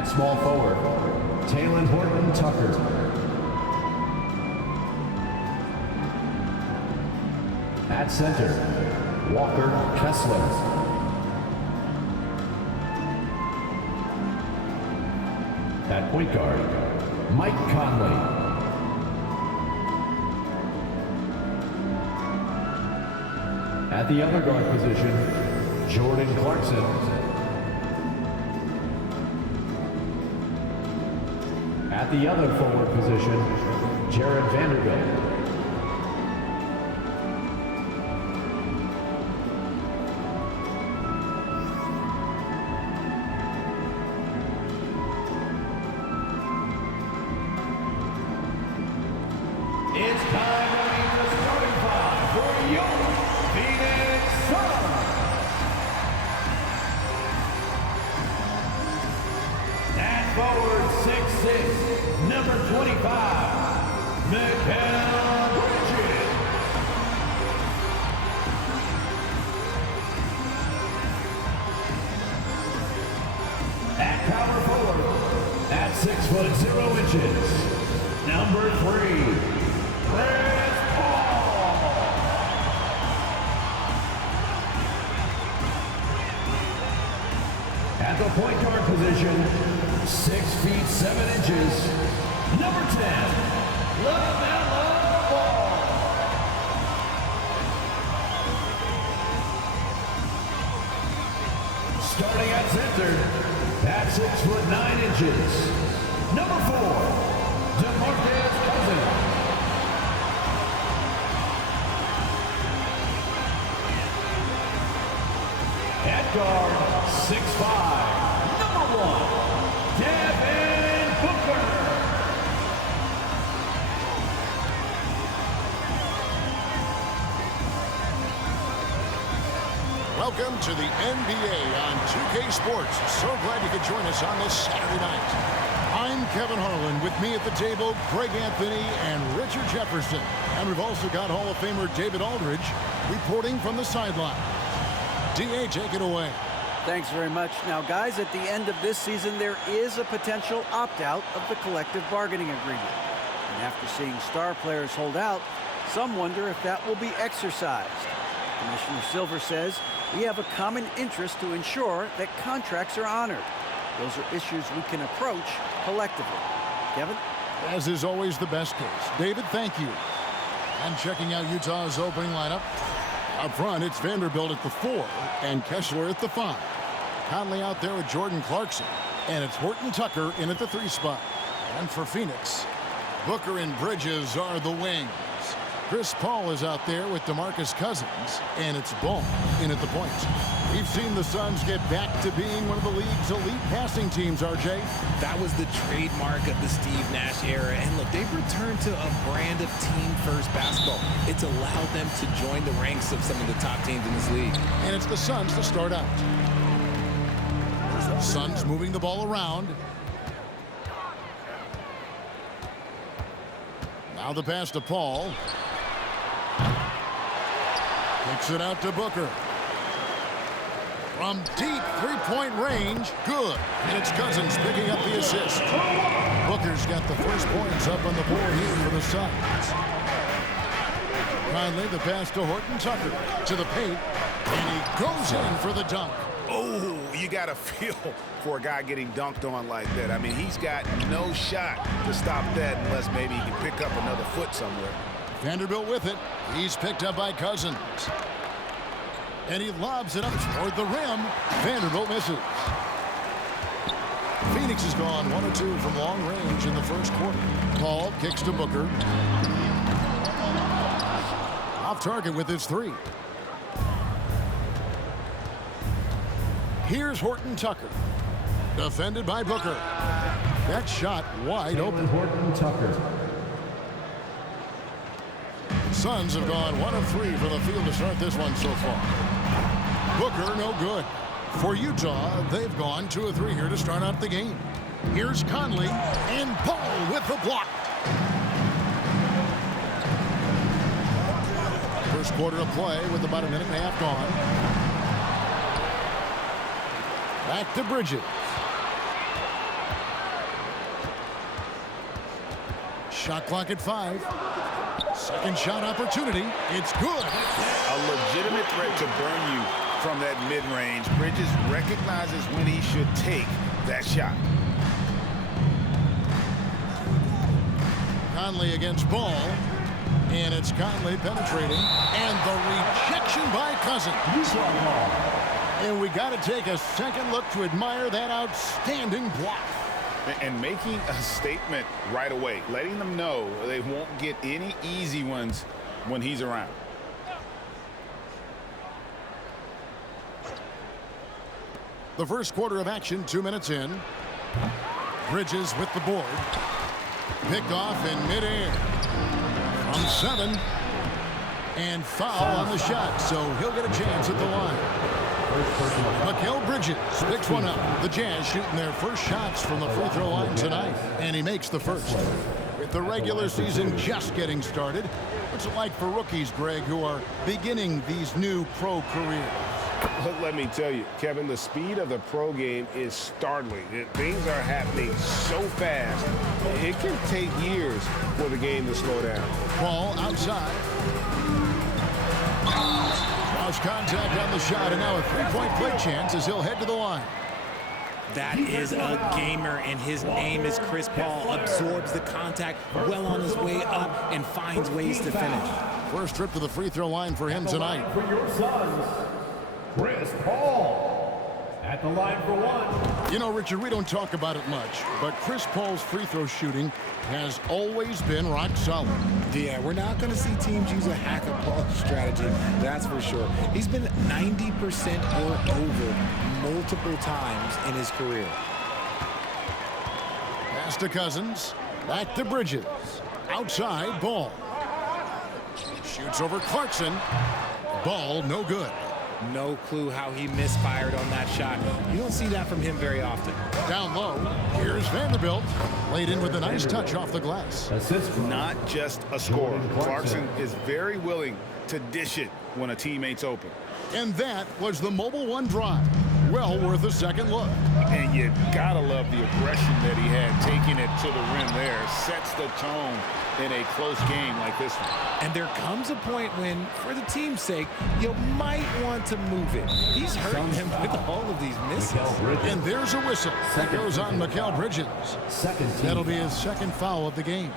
At small forward, Taylor Horton Tucker. At center, Walker Kessler. At point guard, Mike Conley. At the other guard position, Jordan Clarkson. At the other forward position, Jared Vanderbilt. It's time to meet the starting five for your Phoenix Suns. At forward, 6'6", number 25, Mikal Bridges. At power forward, at 6'0", number 3, Chris Paul. At the point guard position, 6'7", number 10, LaMelo Ball. Starting at center, at 6'9", number 4, DeMarcus Cousins. At guard, 6'5", number 1, Devin Booker. Welcome to the NBA on 2K Sports. So glad you could join us on this Saturday night. I'm Kevin Harlan. With me at the table, Greg Anthony and Richard Jefferson. And we've also got Hall of Famer David Aldridge reporting from the sideline. DA, take it away. Thanks very much. Now, guys, at the end of this season, there is a potential opt-out of the collective bargaining agreement. And after seeing star players hold out, some wonder if that will be exercised. Commissioner Silver says we have a common interest to ensure that contracts are honored. Those are issues we can approach collectively. Kevin? As is always the best case. David, thank you. And checking out Utah's opening lineup. Up front, it's Vanderbilt at the 4 and Kessler at the 5. Conley out there with Jordan Clarkson. And it's Horton Tucker in at the 3 spot. And for Phoenix, Booker and Bridges are the wings. Chris Paul is out there with DeMarcus Cousins. And it's Ball in at the point. We've seen the Suns get back to being one of the league's elite passing teams, RJ. That was the trademark of the Steve Nash era. And look, they've returned to a brand of team-first basketball. It's allowed them to join the ranks of some of the top teams in this league. And it's the Suns to start out. Suns moving the ball around. Now the pass to Paul. Kicks it out to Booker. From deep three-point range, good. And it's Cousins picking up the assist. Booker's got the first points up on the board here for the Suns. Finally, the pass to Horton Tucker to the paint. And he goes in for the dunk. Oh, you got to feel for a guy getting dunked on like that. I mean, he's got no shot to stop that unless maybe he can pick up another foot somewhere. Vanderbilt with it. He's picked up by Cousins. And he lobs it up toward the rim. Vanderbilt misses. Phoenix has gone 1 of 2 from long range in the first quarter. Paul kicks to Booker. Off target with his 3. Here's Horton Tucker. Defended by Booker. That shot wide open. Horton Tucker. Suns have gone 1 of 3 from the field to start this one so far. Booker, no good. For Utah, they've gone 2 of 3 here to start out the game. Here's Conley, and Ball with the block. First quarter of play with about a minute and a half gone. Back to Bridges. Shot clock at 5. Second shot opportunity. It's good. A legitimate threat to burn you from that mid-range. Bridges recognizes when he should take that shot. Conley against Ball. And it's Conley penetrating. And the rejection by Cousins. And we got to take a second look to admire that outstanding block. And making a statement right away, letting them know they won't get any easy ones when he's around. The first quarter of action, 2 minutes in. Bridges with the board. Picked off in midair. From 7. And foul on the shot, so he'll get a chance at the line. Mikal Bridges picks one up. The Jazz shooting their first shots from the free throw line tonight. And he makes the first. With the regular season just getting started, what's it like for rookies, Greg, who are beginning these new pro careers? Let me tell you, Kevin, the speed of the pro game is startling. Things are happening so fast, it can take years for the game to slow down. Ball outside. Lost contact on the shot, and now a three-point play chance as he'll head to the line. That is a gamer, and his name is Chris Paul. Absorbs the contact, well on his way up, and finds ways to finish. First trip to the free throw line for him tonight. For your sons, Chris Paul. At the line for one. You know, Richard, we don't talk about it much, but Chris Paul's free throw shooting has always been rock solid. Yeah, we're not going to see teams use a hack-a-ball strategy, that's for sure. He's been 90% or over multiple times in his career. Pass to Cousins. Back to Bridges. Outside, Ball. Shoots over Clarkson. Ball, no good. No clue how he misfired on that shot. You don't see that from him very often. Down low, here's Vanderbilt. Laid in with a nice touch off the glass. Assist from Not just a scorer. Clarkson is very willing to dish it when a teammate's open. And that was the Mobile One drive. Well worth a second look. And you gotta love the aggression that he had, taking it to the rim there. Sets the tone in a close game like this one. And there comes a point when, for the team's sake, you might want to move it. He's hurting him with all of these misses. And there's a whistle. That goes on Mikal Bridges. That'll be his second foul of the game.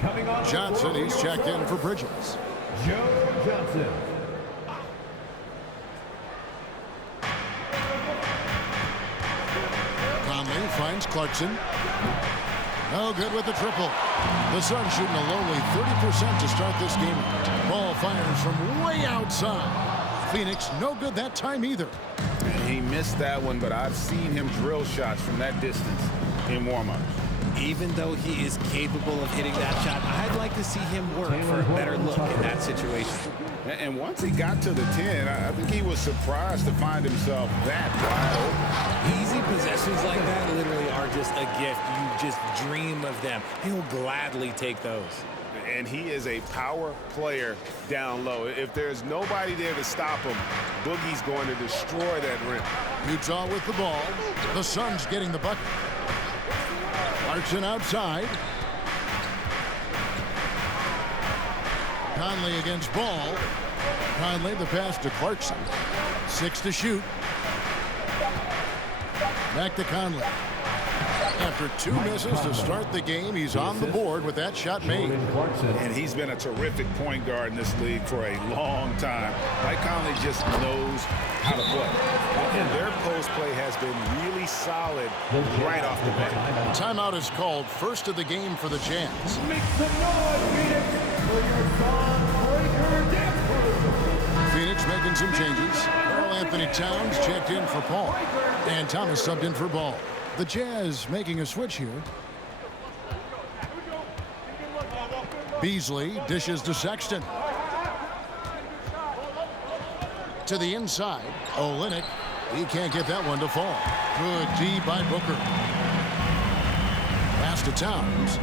Johnson, he's checked in for Bridges. Joe Johnson. Conley finds Clarkson. No good with the triple. The Suns shooting a lowly 30% to start this game. Ball fires from way outside. Phoenix no good that time either. And he missed that one, but I've seen him drill shots from that distance in warm-ups. Even though he is capable of hitting that shot, I'd like to see him work for a better look in that situation. And once he got to the 10, I think he was surprised to find himself that wide open. Easy possessions like that literally are just a gift. You just dream of them. He'll gladly take those. And he is a power player down low. If there's nobody there to stop him, Boogie's going to destroy that rim. Utah with the ball. The Suns getting the bucket. Clarkson outside. Conley against Ball. Conley the pass to Clarkson. 6 to shoot. Back to Conley. After 2 misses to start the game, he's on the board with that shot made. And he's been a terrific point guard in this league for a long time. Mike Conley just knows how to play. And their post play has been really solid right off the bat. Timeout is called, first of the game for the Jazz. Make some noise, Phoenix, for your son, Breaker Dance Crew. Phoenix making some changes. Karl Anthony Towns checked in for Paul. And Thomas subbed in for Ball. The Jazz making a switch here. Beasley dishes to Sexton. To the inside. Olynyk. He can't get that one to fall. Good D by Booker. Pass to Towns.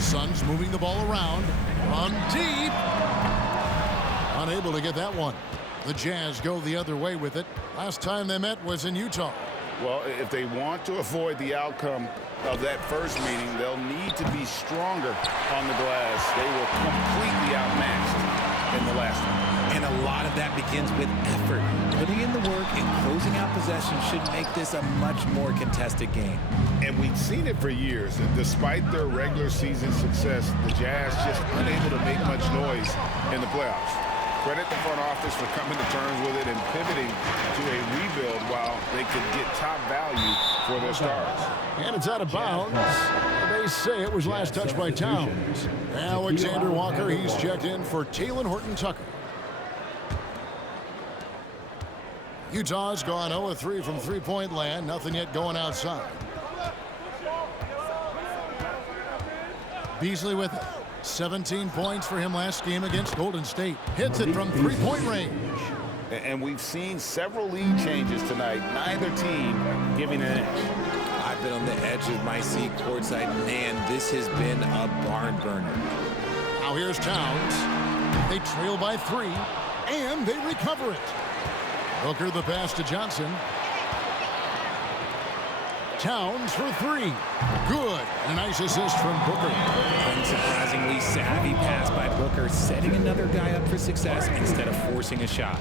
Suns moving the ball around. On deep. Unable to get that one. The Jazz go the other way with it. Last time they met was in Utah. Well, if they want to avoid the outcome of that first meeting, they'll need to be stronger on the glass. They were completely outmatched in the last one. And a lot of that begins with effort. Putting in the work and closing out possession should make this a much more contested game. And we've seen it for years. Despite their regular season success, the Jazz just unable to make much noise in the playoffs. Credit the front office for coming to terms with it and pivoting to a rebuild while they could get top value for their stars. And it's out of bounds. They say it was last touched by Towns. Alexander Walker, he's checked in for Talen Horton-Tucker. Utah's gone 0-3 from three-point land. Nothing yet going outside. Beasley with it. 17 points for him last game against Golden State. Hits it from three-point range. And we've seen several lead changes tonight. Neither team giving an edge. I've been on the edge of my seat courtside. Man, this has been a barn burner. Now here's Towns. They trail by 3, and they recover it. Booker the pass to Johnson. Towns for 3. Good. A nice assist from Booker. Unsurprisingly savvy pass by Booker, setting another guy up for success instead of forcing a shot.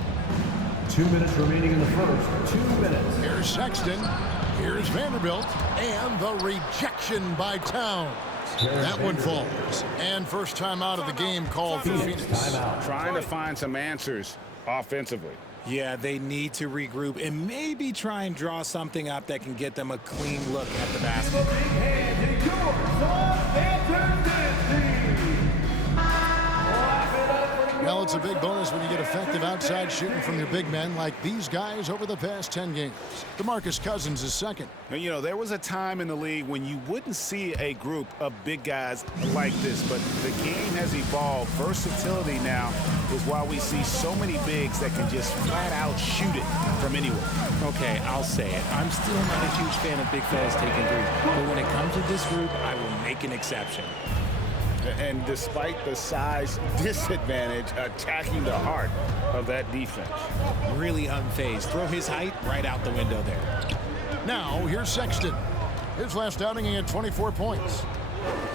2 minutes remaining in the first. 2 minutes. Here's Sexton. Here's Vanderbilt. And the rejection by Towns. That one falls. And first time out of the game called for Phoenix. Trying to find some answers offensively. Yeah, they need to regroup and maybe try and draw something up that can get them a clean look at the basket. Well, it's a big bonus when you get effective outside shooting from your big men like these guys over the past 10 games. DeMarcus Cousins is second. And, you know, there was a time in the league when you wouldn't see a group of big guys like this, but the game has evolved. Versatility now is why we see so many bigs that can just flat out shoot it from anywhere. Okay, I'll say it. I'm still not a huge fan of big fellas taking threes, but when it comes to this group, I will make an exception. And despite the size disadvantage, attacking the heart of that defense. Really unfazed. Throw his height right out the window there. Now, here's Sexton. His last outing, he had 24 points.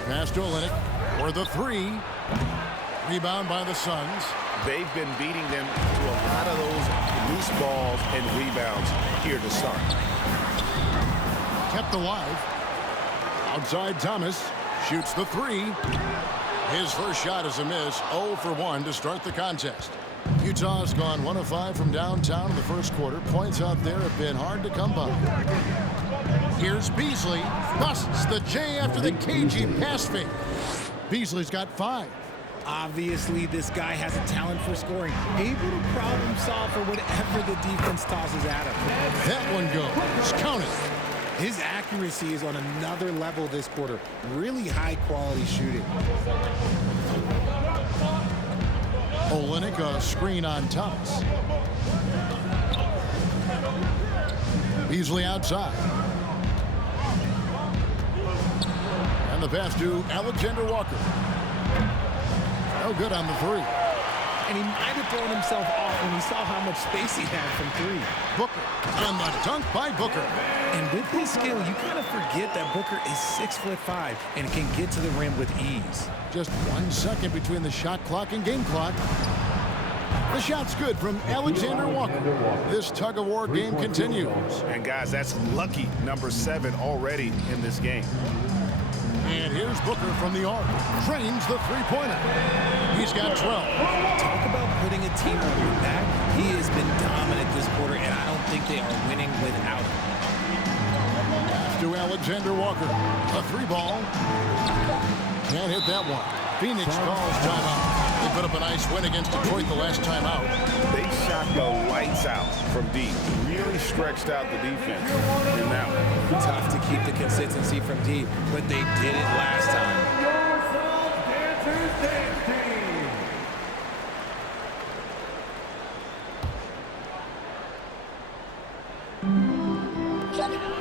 Pass to Olynyk for the 3. Rebound by the Suns. They've been beating them to a lot of those loose balls and rebounds here to start. Kept alive. Outside Thomas. Shoots the 3. His first shot is a miss. 0 for 1 to start the contest. Utah's gone 1 of 5 from downtown in the first quarter. Points out there have been hard to come by. Here's Beasley. Busts the J after the cagey pass fake. Beasley's got 5. Obviously, this guy has a talent for scoring. Able to problem solve for whatever the defense tosses at him. That one goes. Count it. His accuracy is on another level this quarter. Really high-quality shooting. Olynyk, a screen on Thomas. Beasley outside. And the pass to Alexander Walker. No good on the 3. And he might have thrown himself off when he saw how much space he had from 3. Booker. And the dunk by Booker. And with his skill, you kind of forget that Booker is 6'5" and can get to the rim with ease. Just 1 second between the shot clock and game clock. The shot's good from Alexander Walker. This tug-of-war game continues. And guys, that's lucky number 7 already in this game. And here's Booker from the arc. Trains the three-pointer. He's got 12. Talk about putting a team on your back. He has been dominant this quarter, and I don't think they are winning without him. To Alexander Walker. A 3-ball. Can't hit that one. Phoenix calls timeout. They put up a nice win against Detroit the last time out. They shot the lights out from deep. Really stretched out the defense in that one. Tough to keep the consistency from deep, but they did it last time.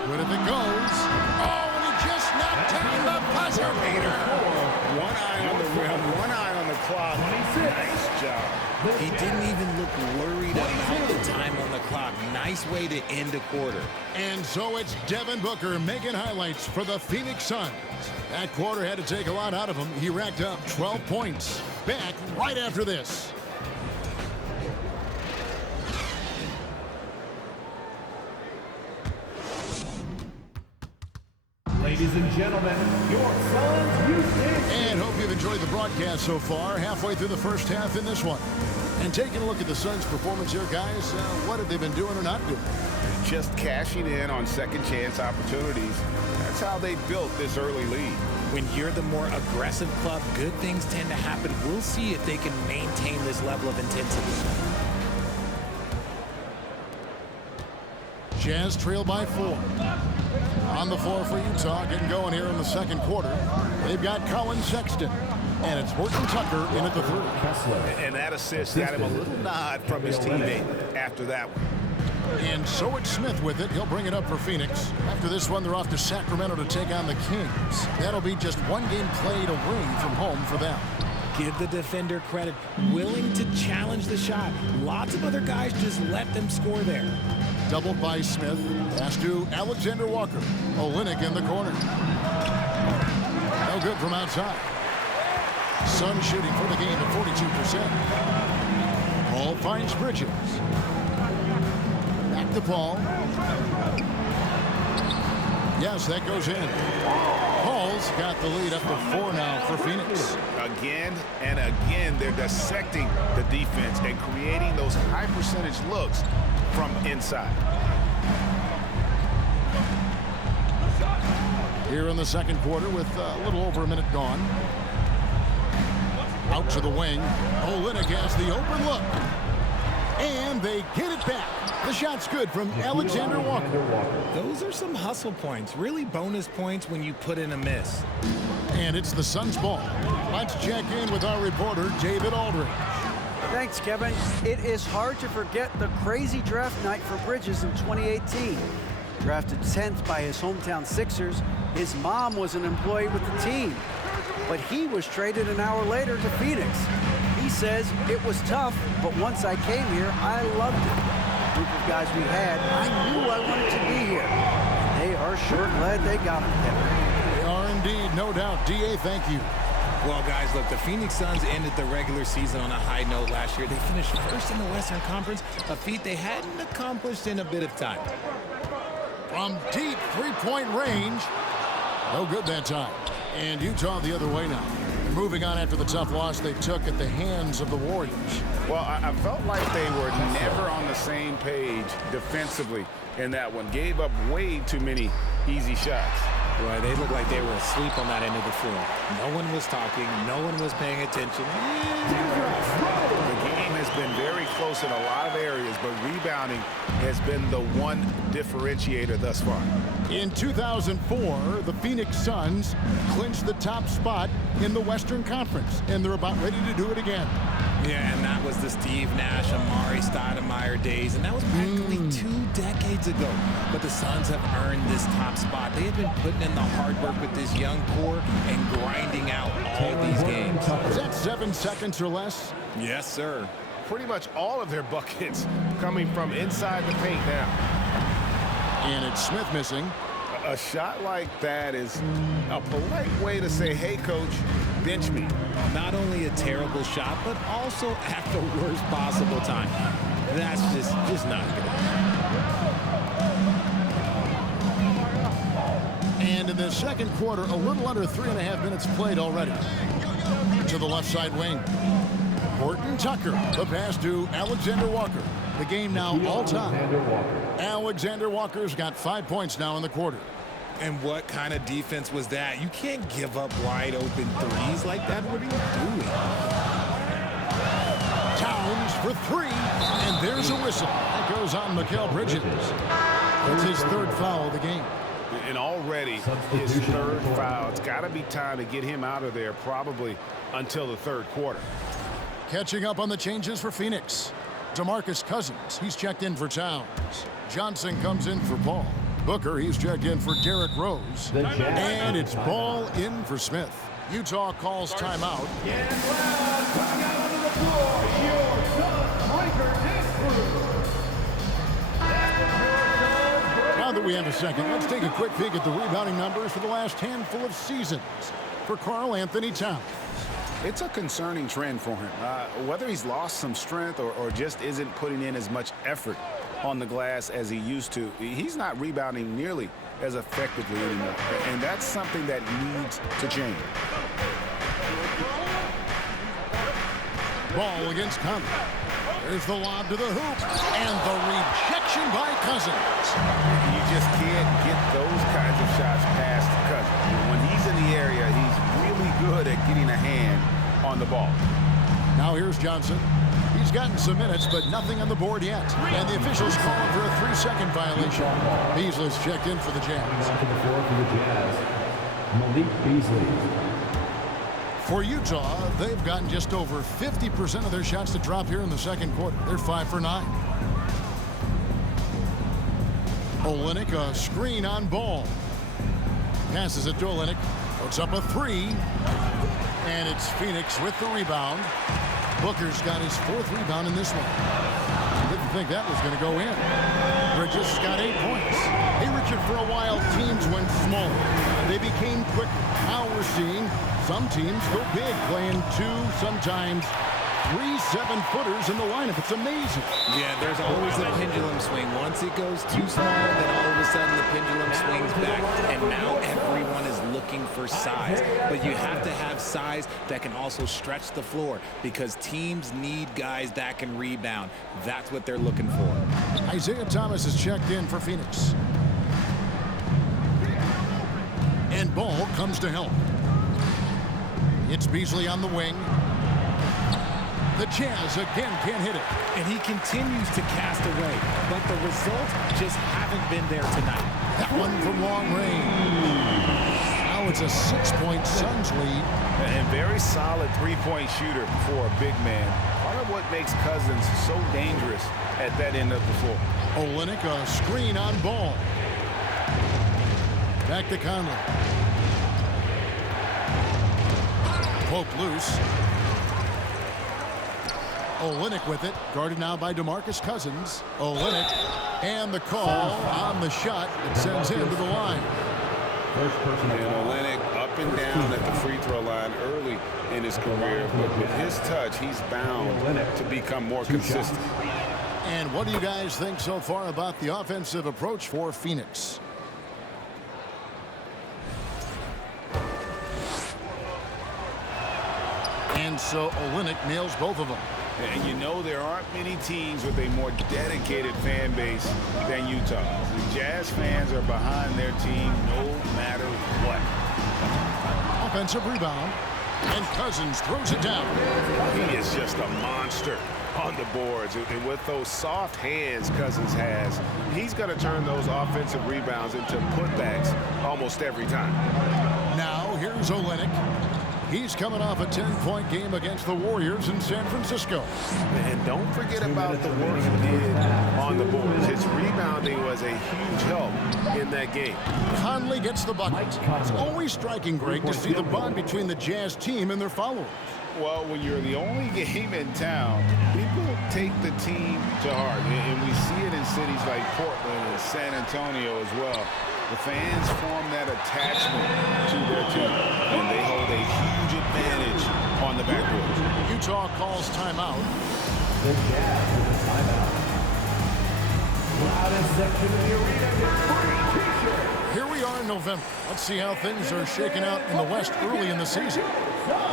Good if it goes. Oh, and he just knocked down the buzzer beater. One eye on the rim, one eye on the clock. Nice job. He didn't even look worried about the time on the clock. Nice way to end a quarter. And so it's Devin Booker making highlights for the Phoenix Suns. That quarter had to take a lot out of him. He racked up 12 points. Back right after this. Ladies and gentlemen, your Suns Houston. And hope you've enjoyed the broadcast so far. Halfway through the first half in this one. And taking a look at the Suns' performance here, guys, what have they been doing or not doing? Just cashing in on second chance opportunities. That's how they built this early lead. When you're the more aggressive club, good things tend to happen. We'll see if they can maintain this level of intensity. Jazz trail by 4. On the floor for Utah, getting going here in the second quarter. They've got Colin Sexton. And it's Horton Tucker in at the 3rd. And that assist got him a little nod from his teammate after that one. And so it's Smith with it. He'll bring it up for Phoenix. After this one, they're off to Sacramento to take on the Kings. That'll be just one game played away from home for them. Give the defender credit. Willing to challenge the shot. Lots of other guys just let them score there. Doubled by Smith. Pass to Alexander Walker. Olynyk in the corner. No good from outside. Sun shooting for the game at 42%. Paul finds Bridges. Back to Paul. Yes, that goes in. Paul's got the lead up to 4 now for Phoenix. Again and again, they're dissecting the defense and creating those high percentage looks from inside. Here in the second quarter with a little over a minute gone. Out to the wing. Olynyk has the open look. And they get it back. The shot's good from Alexander Walker. Those are some hustle points. Really bonus points when you put in a miss. And it's the Suns' ball. Let's check in with our reporter, David Aldridge. Thanks, Kevin. It is hard to forget the crazy draft night for Bridges in 2018. Drafted 10th by his hometown Sixers, his mom was an employee with the team. But he was traded an hour later to Phoenix. He says it was tough, but once I came here, I loved it. The group of guys we had, I knew I wanted to be here. They are sure glad they got him, Kevin. They are indeed, no doubt. D.A., thank you. Well, guys, look, the Phoenix Suns ended the regular season on a high note last year. They finished first in the Western Conference, a feat they hadn't accomplished in a bit of time. From deep three-point range. No good that time. And Utah the other way now. Moving on after the tough loss they took at the hands of the Warriors. Well, I felt like they were never on the same page defensively in that one. Gave up way too many easy shots. Boy, they looked like they were asleep on that end of the floor. No one was talking. No one was paying attention. The game has been very close in a lot of areas, but rebounding has been the one differentiator thus far. In 2004, the Phoenix Suns clinched the top spot in the Western Conference, and they're about ready to do it again. Yeah, and that was the Steve Nash, Amari Stoudemire days, and that was practically 2 decades ago. But the Suns have earned this top spot. They have been putting in the hard work with this young core and grinding out all these games. Is that 7 seconds or less? Yes, sir. Pretty much all of their buckets coming from inside the paint now. And it's Smith missing. A shot like that is a polite way to say, hey, coach, bench me. Not only a terrible shot, but also at the worst possible time. That's just not good. And in the second quarter, a little under 3.5 minutes played already. To the left side wing. Horton Tucker, the pass to Alexander Walker. The game now all-time. Alexander Walker's got 5 points now in the quarter. And what kind of defense was that? You can't give up wide open threes like that. What are you doing? Towns for 3, and there's a whistle. That goes on Mikal Bridges. That's his 3rd foul of the game. And already his 3rd foul. It's got to be time to get him out of there probably until the 3rd quarter. Catching up on the changes for Phoenix. DeMarcus Cousins, he's checked in for Towns. Johnson comes in for Paul. Booker, he's checked in for Derrick Rose. And it's Ball in for Smith. Utah calls timeout. And last, coming out onto the floor, your son, Michael Disprue. Now that we have a second, let's take a quick peek at the rebounding numbers for the last handful of seasons for Karl Anthony Towns. It's a concerning trend for him. Whether he's lost some strength or just isn't putting in as much effort on the glass as he used to, he's not rebounding nearly as effectively anymore. And that's something that needs to change. Ball against Conley. There's the lob to the hoop. And the rejection by Cousins. You just can't get those kinds of shots past Cousins. When he's in the area, he's really good at getting a hand on the ball. Now here's Johnson. He's gotten some minutes, but nothing on the board yet. And the officials call him for a 3-second violation. Beasley's checked in for the Jazz. To the floor for the Jazz, Malik Beasley. For Utah, they've gotten just over 50% of their shots to drop here in the second quarter. They're 5 for 9. Olynyk, a screen on Ball. Passes it to Olynyk. Puts up a 3. And it's Phoenix with the rebound. Booker's got his 4th rebound in this one. Didn't think that was going to go in. Bridges got 8 points. Hey, Richard, for a while, teams went smaller. They became quicker. Now we're seeing some teams go big, playing 2, sometimes 3 7-footers in the lineup. It's amazing. Yeah, there's always a pendulum swing. Once it goes too small, then all of a sudden the pendulum swings back, and now everyone is looking for size. But you have to have size that can also stretch the floor, because teams need guys that can rebound. That's what they're looking for. Isaiah Thomas is checked in for Phoenix. And Ball comes to help. It's Beasley on the wing. The Jazz again can't hit it. And he continues to cast away, but the results just haven't been there tonight. That one from long range. Now it's a 6-point Suns lead. And very solid three-point shooter for a big man. Part of what makes Cousins so dangerous at that end of the floor. Olynyk, a screen on Ball. Back to Conley. Poke loose. Olynyk with it, guarded now by DeMarcus Cousins. Olynyk, and the call on the shot that sends him to the line. First personal And Olynyk up and down at the free throw line early in his career, but with his touch, he's bound to become more consistent. And what do you guys think so far about the offensive approach for Phoenix? And so Olynyk nails both of them. And you know there aren't many teams with a more dedicated fan base than Utah. The Jazz fans are behind their team no matter what. Offensive rebound. And Cousins throws it down. He is just a monster on the boards. And with those soft hands Cousins has, he's going to turn those offensive rebounds into putbacks almost every time. Now here's Olynyk. He's coming off a 10-point game against the Warriors in San Francisco. And don't forget about the work he did on the boards. His rebounding was a huge help in that game. Conley gets the bucket. It's always striking, Greg, to see the bond between the Jazz team and their followers. Well, when you're the only game in town, people take the team to heart. And we see it in cities like Portland and San Antonio as well. The fans form that attachment to their team, and they hold a huge advantage on the backboard. Utah calls timeout. The Jazz with a timeout. Loudest section of the arena gets free t-shirts. Here we are in November. Let's see how things are shaking out in the West early in the season.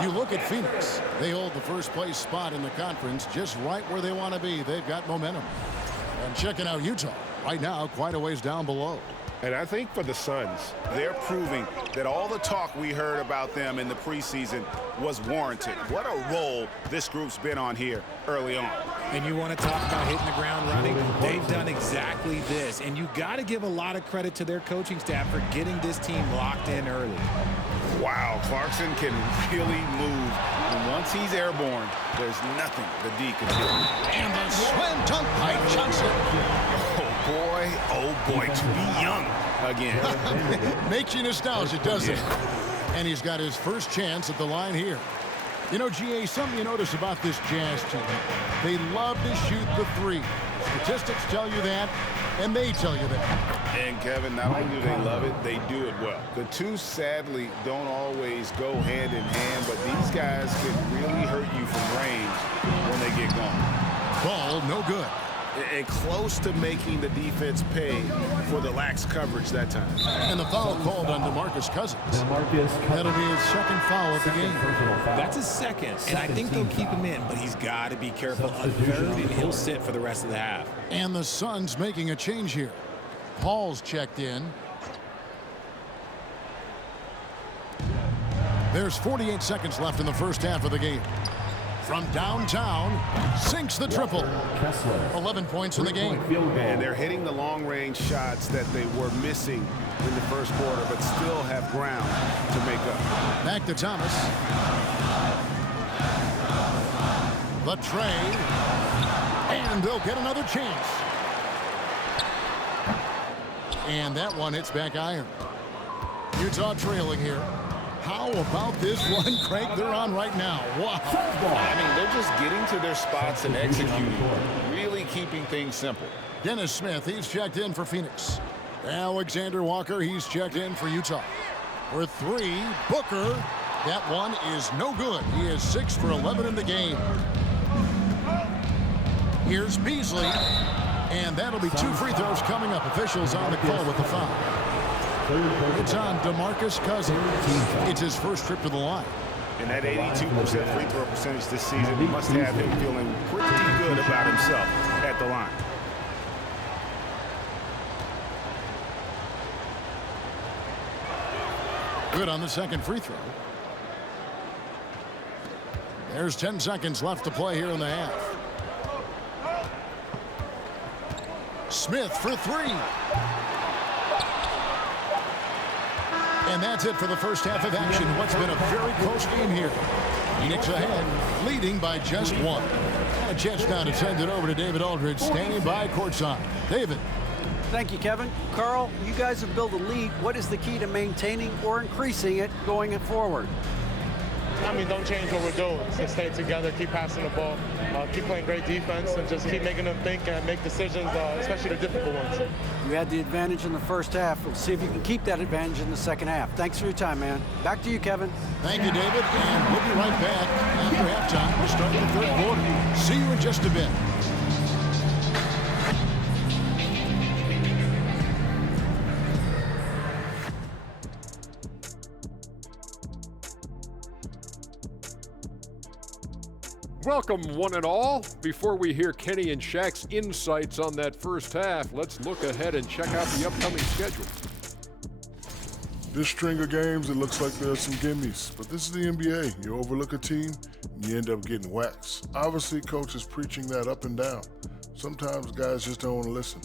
You look at Phoenix. They hold the first place spot in the conference just right where they want to be. They've got momentum. And checking out Utah, right now quite a ways down below. And I think for the Suns, They're proving that all the talk we heard about them in the preseason was warranted. What a role this group's been on here early on. And you want to talk about hitting the ground running? They've done exactly this. And you got to give a lot of credit to their coaching staff for getting this team locked in early. Wow, Clarkson can really move. And once he's airborne, there's nothing the D can do. And the slam dunk by Johnson. Oh boy, to be young again. Makes you nostalgic, doesn't it? And he's got his first chance at the line here. You know, GA, something you notice about this Jazz team, they love to shoot the three. Statistics tell you that, and they tell you that. And, Kevin, not only do they love it, they do it well. The two, sadly, don't always go hand in hand, but these guys can really hurt you from range when they get going. Ball no good. And close to making the defense pay for the lax coverage that time. And the foul called on DeMarcus Cousins. DeMarcus That'll be his second foul of the game. That's his second, and I think they'll keep him in, but he's got to be careful. On third, and he'll sit for the rest of the half. And the Suns making a change here. Paul's checked in. There's 48 seconds left in the first half of the game. From downtown, sinks the triple. Kessler. 11 points in the game. And they're hitting the long-range shots that they were missing in the first quarter, but still have ground to make up. Back to Thomas. The trade. And they'll get another chance. And that one hits back iron. Utah trailing here. How about this one, Craig? They're on right now. Wow. I mean, they're just getting to their spots and executing, really keeping things simple. Dennis Smith, he's checked in for Phoenix. Alexander Walker, he's checked in for Utah. For three, Booker. That one is no good. He is 6 for 11 in the game. Here's Beasley. And that'll be 2 free throws coming up. Officials on the call with the foul. It's on DeMarcus Cousins. It's his first trip to the line. And that 82% free throw percentage this season must have him feeling pretty good about himself at the line. Good on the second free throw. There's 10 seconds left to play here in the half. Smith for three. And that's it for the first half of action. What's been a very close game here. Phoenix ahead, leading by just 1. A chance now to send it over to David Aldridge, standing by courtside. David. Thank you, Kevin. Carl, you guys have built a lead. What is the key to maintaining or increasing it going forward? I mean, don't change what we're doing. Just stay together, keep passing the ball, keep playing great defense, and just keep making them think and make decisions, especially the difficult ones. You had the advantage in the first half. We'll see if you can keep that advantage in the second half. Thanks for your time, man. Back to you, Kevin. Thank you, David. And we'll be right back after halftime. We'll start the third quarter. See you in just a bit. Welcome, one and all. Before we hear Kenny and Shaq's insights on that first half, let's look ahead and check out the upcoming schedule. This string of games, it looks like there are some gimmies, but this is the NBA. You overlook a team, and you end up getting waxed. Obviously, coach is preaching that up and down. Sometimes guys just don't want to listen.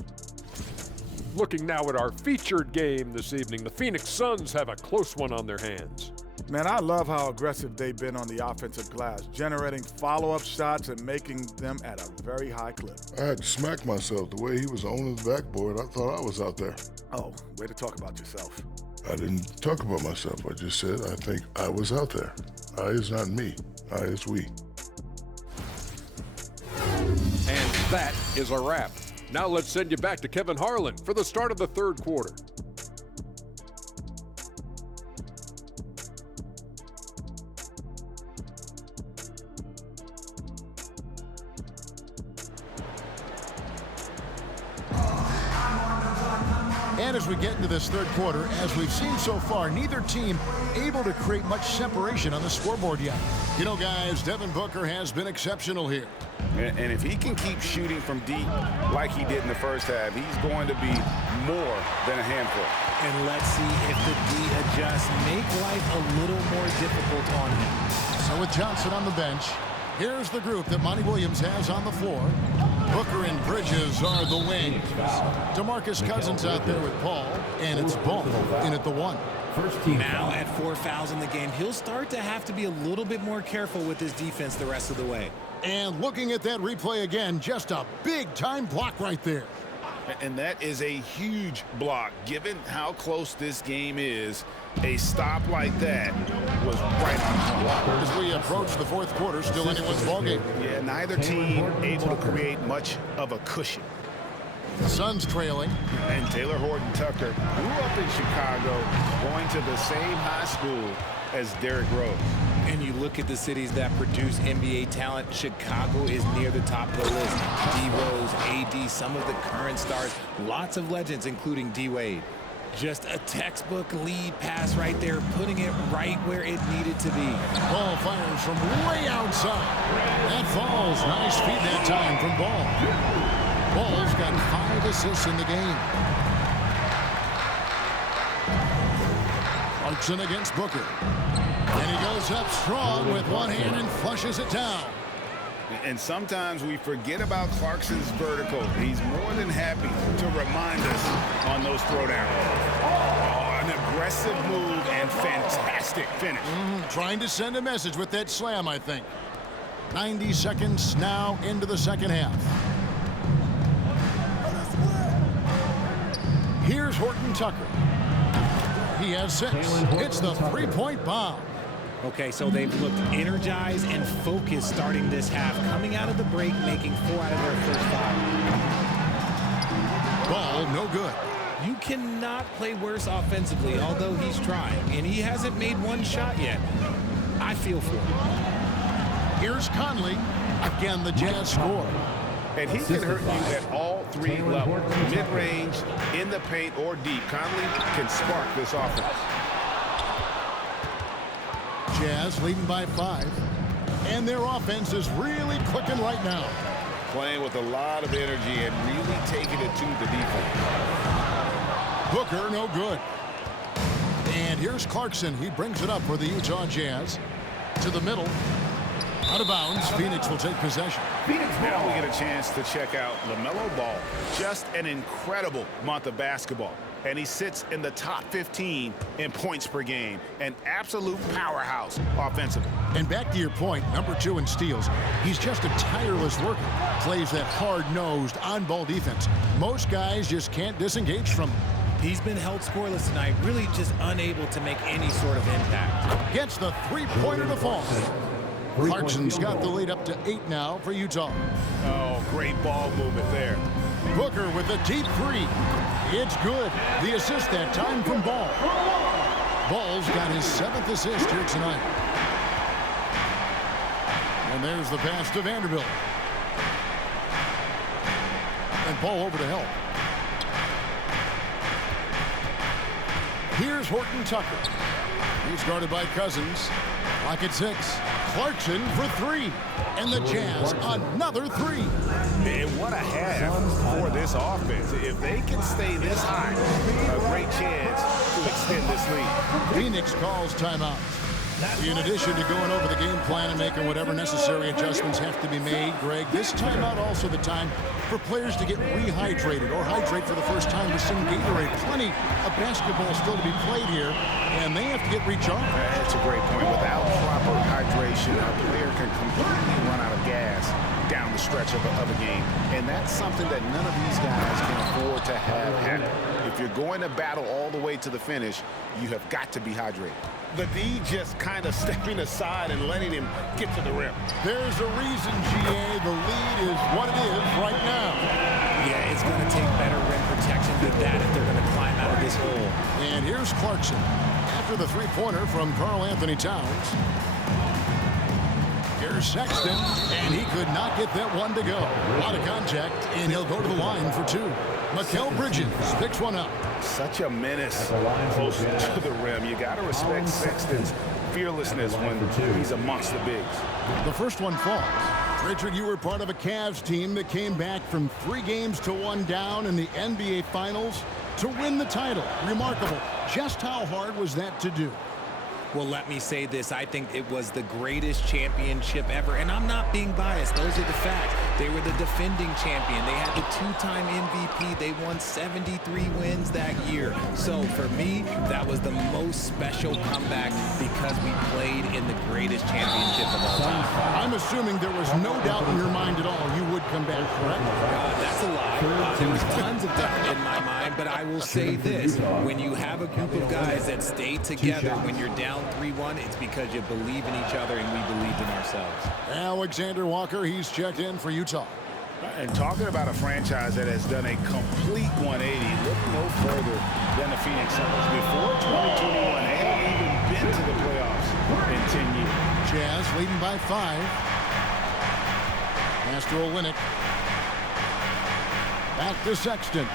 Looking now at our featured game this evening, the Phoenix Suns have a close one on their hands. Man, I love how aggressive they've been on the offensive glass, generating follow-up shots and making them at a very high clip. I had to smack myself. The way he was owning the backboard, I thought I was out there. Oh, way to talk about yourself. I didn't talk about myself. I just said I think I was out there. I is not me. I is we. And that is a wrap. Now let's send you back to Kevin Harlan for the start of the third quarter. And as we get into this third quarter, as we've seen so far, neither team able to create much separation on the scoreboard yet. You know, guys, Devin Booker has been exceptional here. And if he can keep shooting from deep like he did in the first half, he's going to be more than a handful. And let's see if the D adjusts, make life a little more difficult on him. So with Johnson on the bench, here's the group that Monty Williams has on the floor. Booker and Bridges are the wings. DeMarcus Cousins out there with Paul, and it's Ball in at the 1. First team Now at 4 fouls in the game, he'll start to have to be a little bit more careful with his defense the rest of the way. And looking at that replay again, just a big-time block right there. And that is a huge block. Given how close this game is, a stop like that was right on top. As we approach the fourth quarter, still anyone's ballgame. Yeah, neither team able to create much of a cushion. The Suns trailing. And Taylor Horton-Tucker grew up in Chicago, going to the same high school as Derrick Rose. And you look at the cities that produce NBA talent, Chicago is near the top of the list. D. Rose, AD, some of the current stars, lots of legends, including D. Wade. Just a textbook lead pass right there, putting it right where it needed to be. Ball fires from way outside. That falls. Nice feed that time from Ball. Ball's got 5 assists in the game. Clarkson against Booker. And he goes up strong with one hand and flushes it down. And sometimes we forget about Clarkson's vertical. He's more than happy to remind us on those throwdowns. Oh, an aggressive move and fantastic finish. Trying to send a message with that slam, I think. 90 seconds now into the second half. Here's Horton-Tucker. He has 6. It's the three-point bomb. Okay, so they've looked energized and focused starting this half, coming out of the break, making 4 out of their first 5. Ball, no good. You cannot play worse offensively, although he's trying, and he hasn't made one shot yet. I feel for him. Here's Conley. Again, the Jazz score. And he can hurt you at all 3 levels. Mid-range, in the paint, or deep. Conley can spark this offense. Jazz leading by 5. And their offense is really clicking right now. Playing with a lot of energy and really taking it to the defense. Booker, no good. And here's Clarkson. He brings it up for the Utah Jazz. To the middle. Out of bounds. Phoenix will take possession. Now we get a chance to check out LaMelo Ball. Just an incredible month of basketball. And he sits in the top 15 in points per game. An absolute powerhouse offensively. And back to your point, number 2 in steals. He's just a tireless worker. Plays that hard-nosed, on-ball defense. Most guys just can't disengage from him. He's been held scoreless tonight, really just unable to make any sort of impact. Gets the three-pointer to fall. Clarkson's got the lead up to 8 now for Utah. Oh, great ball movement there. Booker with a deep 3. It's good. The assist that time from Ball. Ball's got his 7th assist here tonight. And there's the pass to Vanderbilt. And Ball over to help. Here's Horton-Tucker. He's guarded by Cousins. Clock at 6. Clarkson for 3. And the Jazz another 3. And what a half for this offense. If they can stay this high, a great chance to extend this lead. Phoenix calls timeout. In addition to going over the game plan and making whatever necessary adjustments have to be made, Greg, this timeout also the time for players to get rehydrated or hydrate for the first time with some Gatorade. Plenty of basketball still to be played here, and they have to get recharged. That's a great point. Without proper hydration, a player can completely run out of gas down the stretch of a game. And that's something that none of these guys can afford to have happen. If you're going to battle all the way to the finish, you have got to be hydrated. The D just kind of stepping aside and letting him get to the rim. There's a reason, GA, the lead is what it is right now. Yeah, it's going to take better rim protection than that if they're going to climb out of this hole. And here's Clarkson after the three-pointer from Karl Anthony Towns. Here's Sexton, and he could not get that one to go. A lot of contact, and he'll go to the line for 2. Mikal Bridges picks one up. Such a menace close to the rim. You got to respect Sexton's fearlessness when he's amongst the bigs. The first one falls. Richard, you were part of a Cavs team that came back from 3 games to 1 down in the NBA Finals to win the title. Remarkable. Just how hard was that to do? Well, let me say this. I think it was the greatest championship ever. And I'm not being biased. Those are the facts. They were the defending champion. They had the two-time MVP. They won 73 wins that year. So for me, that was the most special comeback because we played in the greatest championship of all time. I'm assuming there was no doubt in your mind at all you would come back, correct? That's a lie. There was tons of doubt in my mind, but I will say this. When you have a group of guys that stay together when you're down 3-1, it's because you believe in each other and we believed in ourselves. Alexander Walker, he's checked in for Utah. And talking about a franchise that has done a complete 180, look no further than the Phoenix Suns. Before 2021, they haven't even been to the playoffs in 10 years. Jazz leading by 5. Pass to Olynyk. Back to Sexton.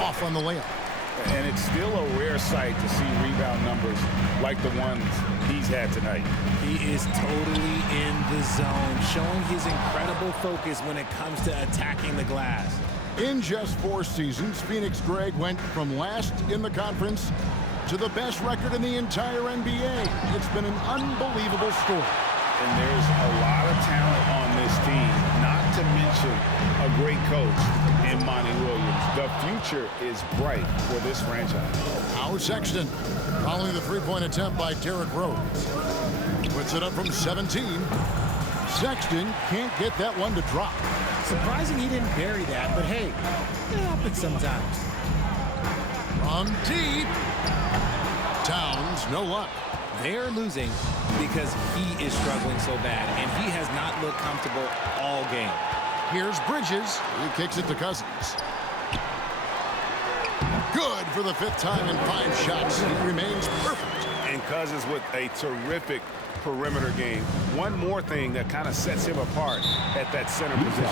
Off on the layup. And it's still a rare sight to see rebound numbers like the ones he's had tonight. He is totally in the zone, showing his incredible focus when it comes to attacking the glass. In just 4 seasons, Phoenix Greg went from last in the conference to the best record in the entire NBA. It's been an unbelievable story. And there's a lot of talent on this team, not to mention a great coach in Monty Williams. The future is bright for this franchise. Now Sexton, following the three-point attempt by Derrick Rose. Puts it up from 17. Sexton can't get that one to drop. Surprising he didn't bury that, but hey, it happens sometimes. From deep. Towns, no luck. They're losing because he is struggling so bad, and he has not looked comfortable all game. Here's Bridges. He kicks it to Cousins. Good for the 5th time in 5 shots. He remains perfect. And Cousins with a terrific perimeter game. One more thing that kind of sets him apart at that center position.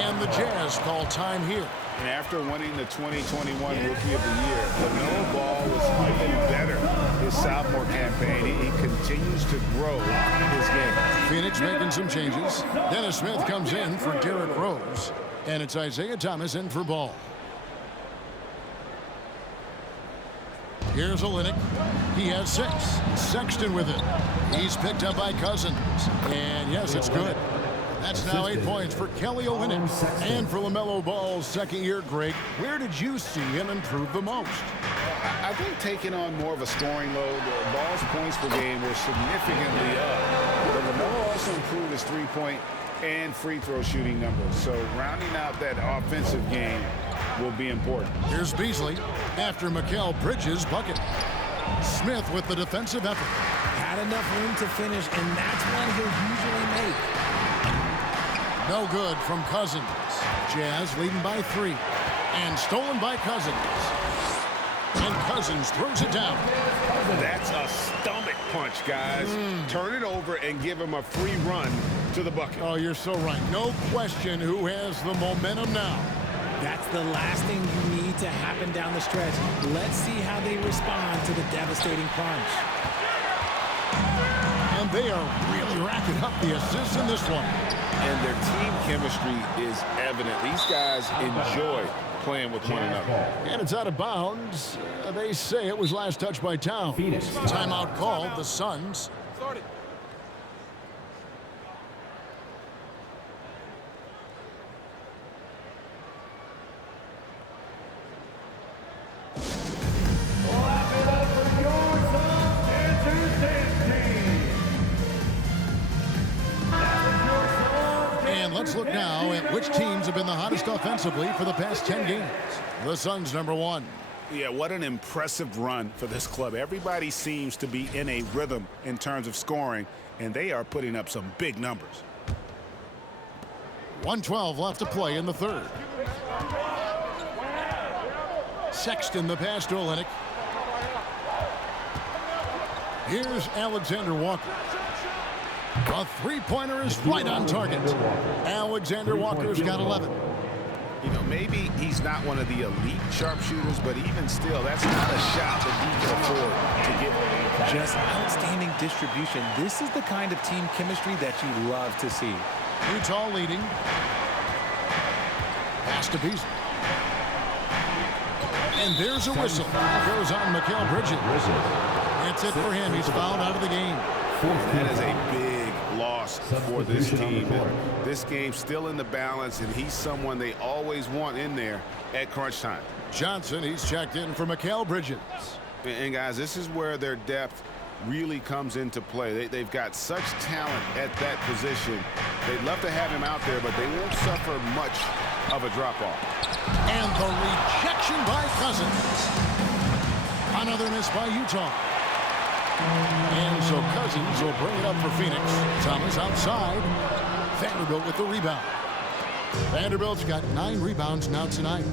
And the Jazz call time here. And after winning the 2021 Rookie of the Year, LaMelo Ball was even better his sophomore campaign. He continues to grow his game. Phoenix making some changes. Dennis Smith comes in for Derrick Rose. And it's Isaiah Thomas in for Ball. Here's Olynyk. He has 6. Sexton with it. He's picked up by Cousins. And yes, it's good. That's now 8 points for Kelly Olynyk. And for LaMelo Ball's second year, Greg, where did you see him improve the most? I think taking on more of a scoring load, Ball's points per game were significantly up. But LaMelo also improved his three-point and free throw shooting numbers. So rounding out that offensive game will be important. Here's Beasley after Mikal Bridges' bucket. Smith with the defensive effort. Had enough room to finish, and that's one he'll usually make. No good from Cousins. Jazz leading by 3. And stolen by Cousins. And Cousins throws it down. That's a stomach punch, guys. Turn it over and give him a free run to the bucket. Oh, you're so right. No question who has the momentum now. That's the last thing you need to happen down the stretch. Let's see how they respond to the devastating punch. And they are really racking up the assists in this one. And their team chemistry is evident. These guys enjoy playing with one another. And it's out of bounds. They say it was last touched by Towns. Timeout called. The Suns. Let's look now at which teams have been the hottest offensively for the past 10 games. The Suns, number 1. Yeah, what an impressive run for this club. Everybody seems to be in a rhythm in terms of scoring, and they are putting up some big numbers. 1:12 left to play in the 3rd. Sexton the pass to Olynyk. Here's Alexander Walker. A three-pointer is right on target. Alexander Walker's got 11. You know, maybe he's not one of the elite sharpshooters, but even still, that's not a shot that he can afford to give. Just outstanding distribution. This is the kind of team chemistry that you love to see. Utah leading. Pass to Beasley. And there's a whistle. Goes on Mikal Bridges. That's it for him. He's fouled out of the game. That is a big loss loss for this team. And this game's still in the balance, and he's someone they always want in there at crunch time. Johnson, he's checked in for Mikal Bridges. And guys, this is where their depth really comes into play. They've got such talent at that position. They'd love to have him out there, but they won't suffer much of a drop-off. And the rejection by Cousins. Another miss by Utah. And so Cousins will bring it up for Phoenix. Thomas outside. Vanderbilt with the rebound. Vanderbilt's got 9 rebounds now tonight.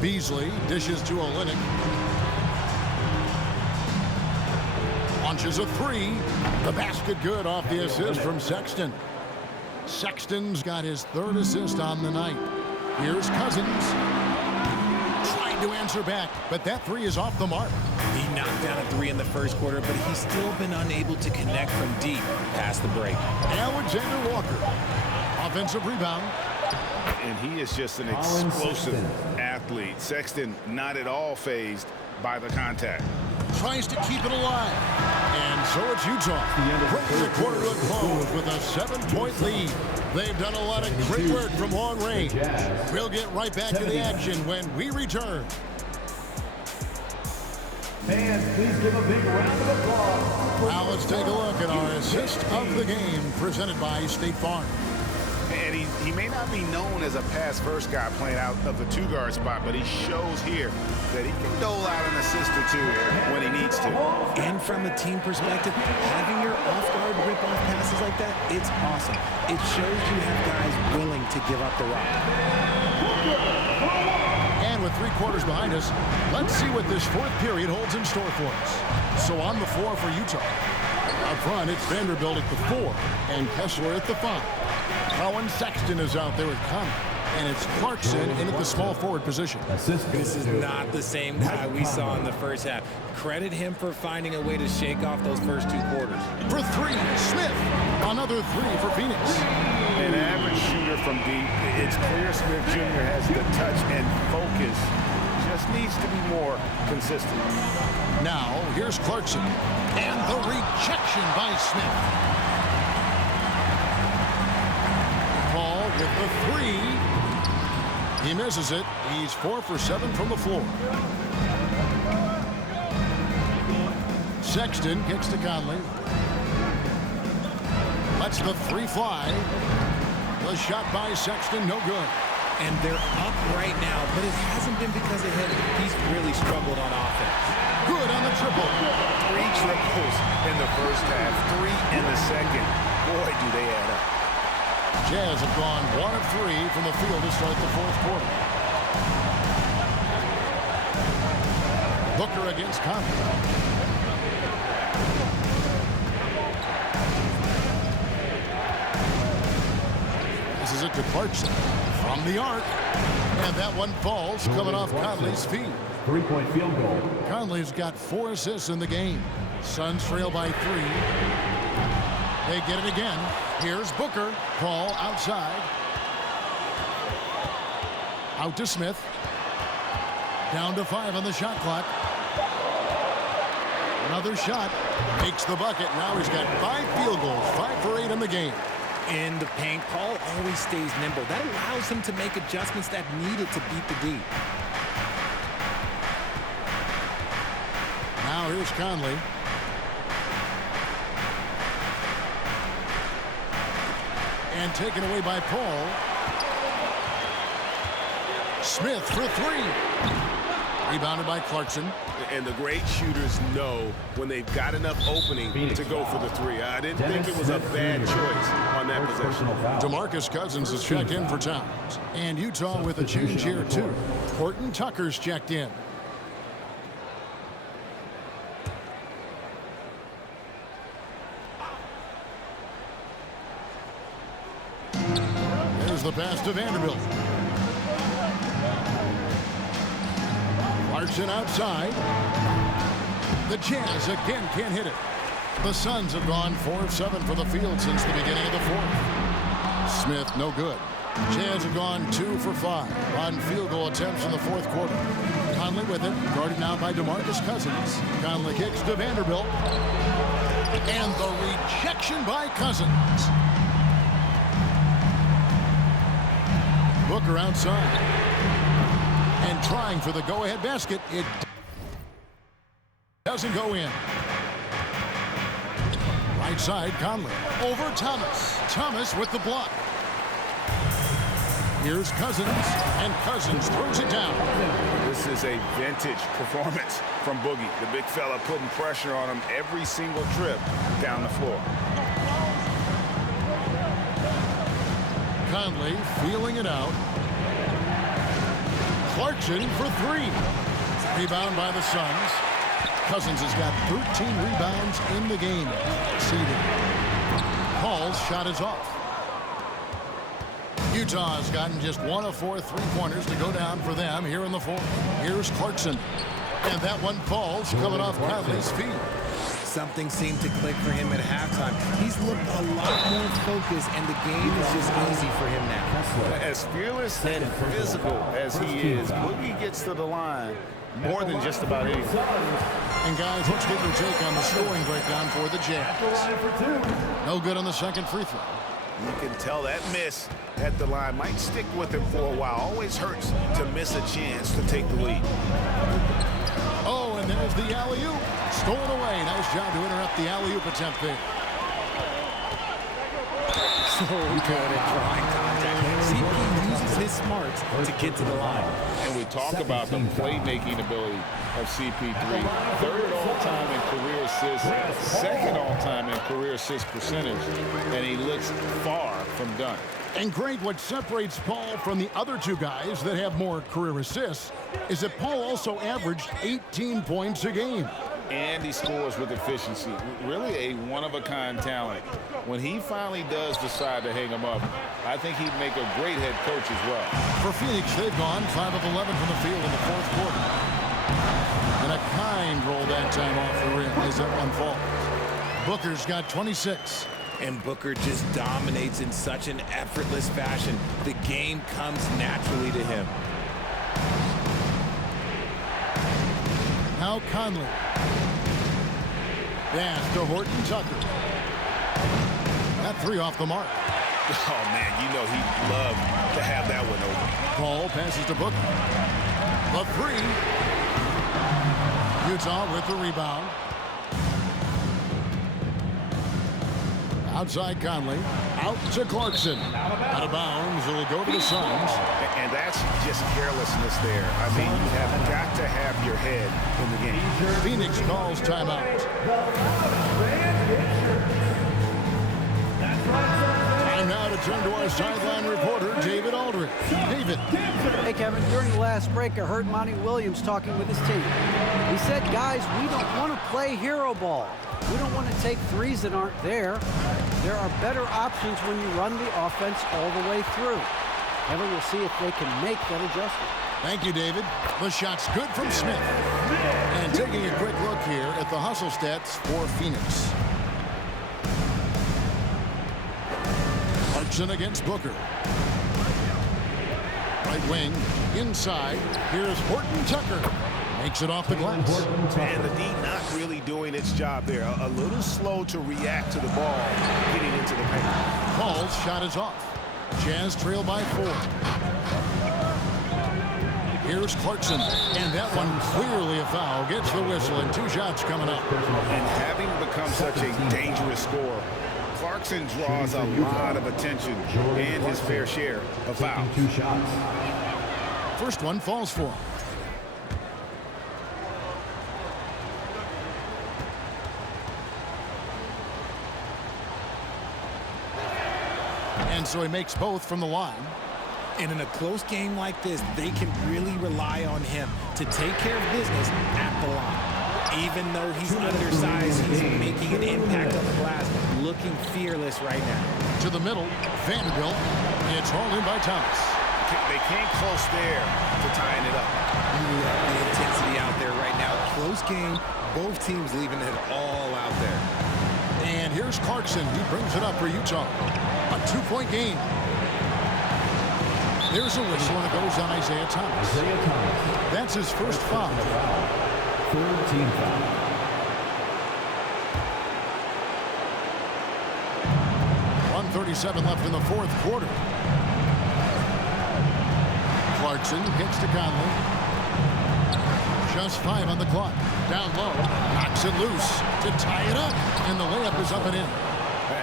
Beasley dishes to Olynyk. Launches a 3. The basket good off the assist from Sexton. Sexton's got his 3rd assist on the night. Here's Cousins. Trying to answer back, but that 3 is off the mark. He knocked down a 3 in the first quarter, but he's still been unable to connect from deep past the break. Alexander Walker. Offensive rebound. And he is just an explosive athlete. Sexton not at all fazed by the contact. Tries to keep it alive. And so it's Utah. Bringing the quarter to a close with a 7-point lead. They've done a lot of great work from long range. We'll get right back to the action when we return. Fans, please give a big round of applause. Now let's take a look at our assist of the game presented by State Farm. And he may not be known as a pass-first guy playing out of the 2-guard spot, but he shows here that he can dole out an assist or 2 when he needs to. And from a team perspective, having your off-guard rip-off passes like that, it's awesome. It shows you have guys willing to give up the rock. And with 3 quarters behind us, let's see what this 4th period holds in store for us. So on the floor for Utah. Up front, it's Vanderbilt at the 4 and Kessler at the 5. Colin Sexton is out there with Conley, and it's Clarkson in at the small forward position. This is not the same guy we saw in the first half. Credit him for finding a way to shake off those first 2 quarters. For 3, Smith. Another 3 for Phoenix. An average shooter from deep. It's clear Smith Jr. has the touch and focus. Just needs to be more consistent. Now, here's Clarkson. And the rejection by Smith. Paul with the 3. He misses it. He's 4 for 7 from the floor. Sexton kicks to Conley. Lets the 3 fly. The shot by Sexton, no good. And they're up right now, but it hasn't been because of him. He's really struggled on offense. Good on the triple. 3 triples in the first half, 3 in the second. Boy, do they add up. Jazz have gone 1 of 3 from the field to start the 4th quarter. Booker against Conley. This is it to Clarkson from the arc. And that one falls coming off Conley's feet. 3-point field goal. Conley's got 4 assists in the game. Suns trail by 3. They get it again. Here's Booker. Paul outside. Out to Smith. Down to 5 on the shot clock. Another shot. Makes the bucket. Now he's got 5 field goals. 5 for 8 in the game. In the paint, Paul always stays nimble. That allows him to make adjustments that needed to beat the D. Now here's Conley. And taken away by Paul. Smith for 3. Rebounded by Clarkson. And the great shooters know when they've got enough opening to go for the 3. I didn't think it was a bad choice on that possession. DeMarcus Cousins is checked in for Towns. And Utah with a change here, too. Horton Tucker's checked in. There's the pass to Vanderbilt. Clarkson outside. The Jazz again can't hit it. The Suns have gone 4 of 7 for the field since the beginning of the 4th. Smith, no good. Jazz have gone 2 for 5 on field goal attempts in the 4th quarter. Conley with it, guarded now by DeMarcus Cousins. Conley kicks to Vanderbilt. And the rejection by Cousins. Booker outside. And trying for the go-ahead basket. It doesn't go in. Right side, Conley. Over Thomas. Thomas with the block. Here's Cousins, and Cousins throws it down. This is a vintage performance from Boogie. The big fella putting pressure on him every single trip down the floor. Conley feeling it out. Clarkson for three. Rebound by the Suns. Cousins has got 13 rebounds in the game. Seeded. Paul's shot is off. Utah has gotten just 1 of 4 3-pointers to go down for them here in the fourth. Here's Clarkson. And that one falls coming off Conley's feet. Something seemed to click for him at halftime. He's looked a lot more focused, and the game is just easy for him now. As fearless and physical as he is, Boogie gets to the line more than just about anything. And guys, let's get your take on the scoring breakdown for the Jazz. No good on the second free throw. You can tell that miss at the line might stick with him for a while. Always hurts to miss a chance to take the lead. Oh, and there's the alley-oop. Stolen away. Nice job to interrupt the alley-oop attempt there. So good at drawing contact. CP uses his smarts to get to the line. And we talk about the playmaking ability of CP3. Third all-time in career assists, second all-time in career assist percentage, and he looks far from done. And great, what separates Paul from the other two guys that have more career assists is that Paul also averaged 18 points a game. And he scores with efficiency. Really a one-of-a-kind talent. When he finally does decide to hang him up, I think he'd make a great head coach as well. For Phoenix, they've gone 5 of 11 from the field in the fourth quarter. And a kind roll that time off the rim as that one falls. Booker's got 26. And Booker just dominates in such an effortless fashion. The game comes naturally to him. Now Conley. Pass to Horton Tucker. That three off the mark. Oh, man, you know he'd love to have that one open. Paul passes to Booker. The three. Utah with the rebound. Outside Conley. Out to Clarkson. Out of bounds. It'll go to the Suns. And that's just carelessness there. I mean, you have got to have your head in the game. Phoenix calls timeout. And now to turn to our sideline reporter, David Aldridge. David. Hey, Kevin, during the last break, I heard Monty Williams talking with his team. He said, guys, we don't want to play hero ball. We don't want to take threes that aren't there. There are better options when you run the offense all the way through. Kevin, we'll see if they can make that adjustment. Thank you, David. The shot's good from Smith. And taking a quick look here at the hustle stats for Phoenix. Clarkson against Booker. Right wing, inside. Here's Horton Tucker. Makes it off the glass. And the D not really doing its job there. A little slow to react to the ball getting into the paint. Paul's shot is off. Jazz trail by 4. Here's Clarkson. And that one clearly a foul. Gets the whistle and 2 shots coming up. And having become such a dangerous scorer, Clarkson draws a lot of attention and his fair share of fouls. 2 shots. First one falls for him. And so he makes both from the line. And in a close game like this, they can really rely on him to take care of business at the line. Even though he's undersized, he's making an impact on the glass, looking fearless right now. To the middle, Vanderbilt. It's hauled in by Thomas. They came close there to tying it up. You love the intensity out there right now. Close game, both teams leaving it all out there. And here's Clarkson. He brings it up for Utah. A 2-point game. There's a whistle, and it goes on Isaiah Thomas. That's his first foul. 3rd team foul. 2:37 left in the fourth quarter. Clarkson hits to Conley. Just 5 on the clock. Down low. Knocks it loose to tie it up. And the layup is up and in.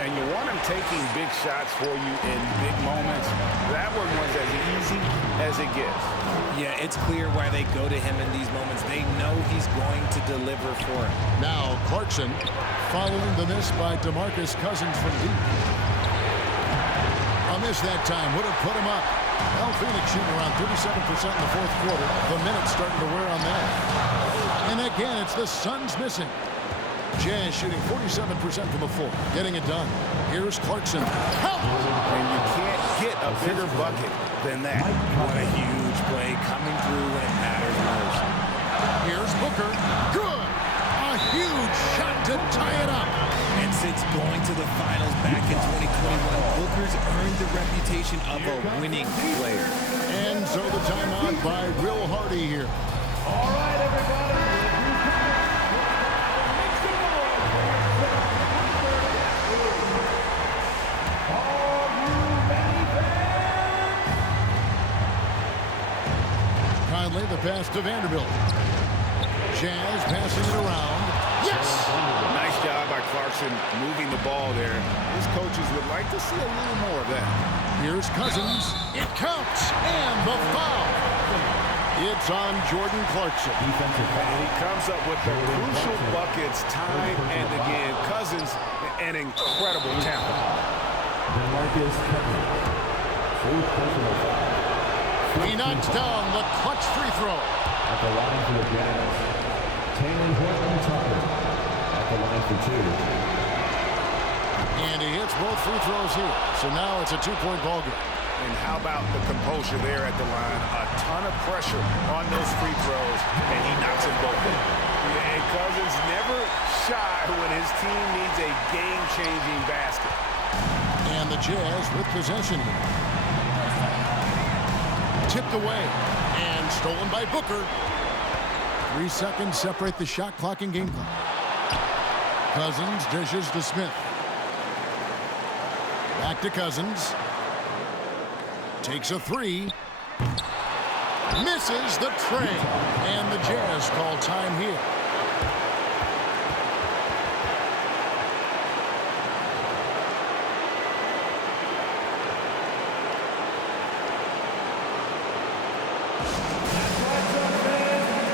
And you want him taking big shots for you in big moments. That one was as easy as it gets. Yeah, it's clear why they go to him in these moments. They know he's going to deliver for him. Now Clarkson following the miss by DeMarcus Cousins from deep. A miss that time would have put him up. Well, Phoenix shooting around 37% in the fourth quarter. The minutes starting to wear on that. And again, it's the Suns missing. Jazz shooting 47% from the floor, getting it done. Here's Clarkson. Help! And you can't get a bigger bucket than that. What a huge play coming through when it matters most. Here's Booker. Good! A huge shot to tie it up. And since going to the finals back in 2021, Booker's earned the reputation of a winning player. And so the timeout by Will Hardy here. All right, everybody. Conley, the pass to Vanderbilt. Jazz passing it around. Yes! Nice job by Clarkson moving the ball there. His coaches would like to see a little more of that. Here's Cousins. It counts. And the foul. It's on Jordan Clarkson. And he comes up with the crucial buckets time and again. Cousins, an incredible talent. DeMarcus Cousins. Fourth personal foul. He knocks down the clutch free throw. At the line for the Jazz, Taylor Horton-Tucker. At the line for 2. And he hits both free throws here. So now it's a 2-point ball game. And how about the composure there at the line? A ton of pressure on those free throws, and he knocks them both in. And Cousins never shy when his team needs a game-changing basket. And the Jazz with possession here. Tipped away and stolen by Booker. 3 seconds separate the shot clock and game clock. Cousins dishes to Smith. Back to Cousins. Takes a 3. Misses the tray. And the Jazz call time here.